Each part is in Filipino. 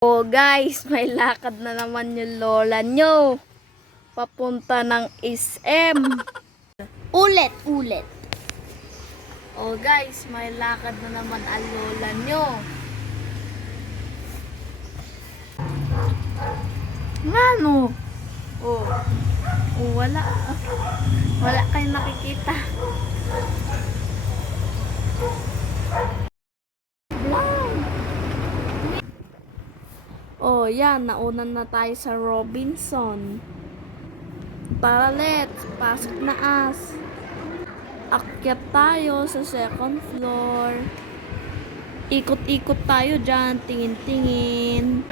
Oh guys, may lakad na naman yung lola nyo. Papunta ng SM. Ulit. Oh guys, may lakad na naman ang lola nyo. Nga no? Oh, wala. Wala kayong nakikita. Oh, yan. Nauna na tayo sa Robinson. Tara, let's. Pasok na as. Akyat tayo sa second floor. Ikot-ikot tayo dyan. Tingin-tingin.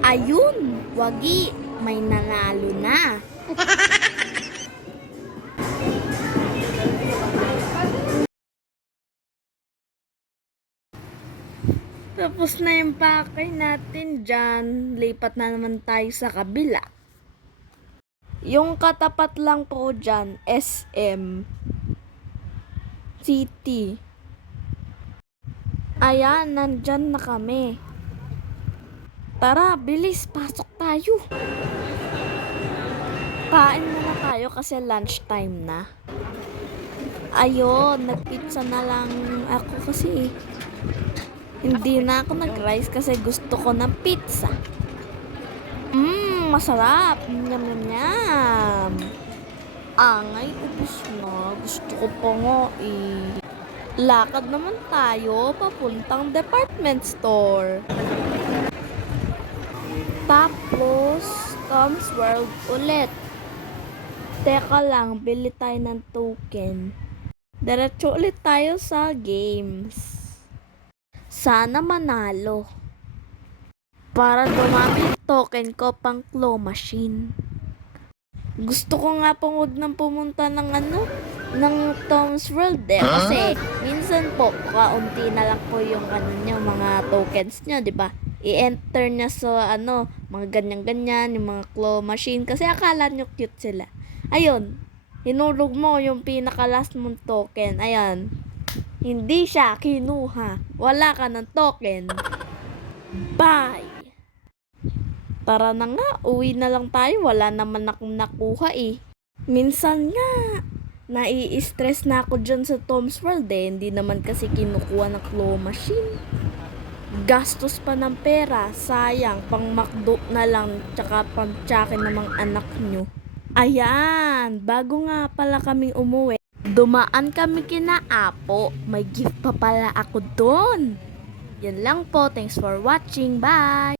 Ayun! Wagi! May nanalo na. Tapos na yung pakay natin dyan. Lipat na naman tayo sa kabila. Yung katapat lang po dyan, SM City. Ayan, nandyan na kami. Tara, bilis, pasok tayo. Kain muna tayo kasi lunchtime na. Ayun, nagpizza na lang ako kasi hindi na ako nag-rice kasi gusto ko ng pizza. Masarap. Nyam nyam nyam. Angay, ubos na. Gusto ko pa nga eh. Lakad naman tayo papuntang department store. Tapos, Tom's World ulit. Teka lang, bili tayo ng token. Diretso ulit tayo sa games. Sana manalo. Para dumami token ko pang claw machine. Gusto ko nga pong nang pumunta ng ng Tom's World kasi minsan po kaunti na lang po yung mga tokens nyo, di ba? I-enter niya sa mga ganyan-ganyan, yung mga claw machine kasi akala nyo cute sila. Ayun, hinulog mo yung pinaka last mong token. Ayan. Hindi siya kinuha. Wala ka ng token. Bye! Tara na nga, uwi na lang tayo. Wala naman akong nakuha eh. Minsan nga, nai-stress na ako dyan sa Tom's World eh. Hindi naman kasi kinukuha ng claw machine. Gastos pa ng pera. Sayang, pang McDo na lang. Tsaka pang tsakin ng mga anak nyo. Ayan, bago nga pala kaming umuwi, dumaan kami kina Apo. May gift pa pala ako doon. Yan lang po. Thanks for watching. Bye!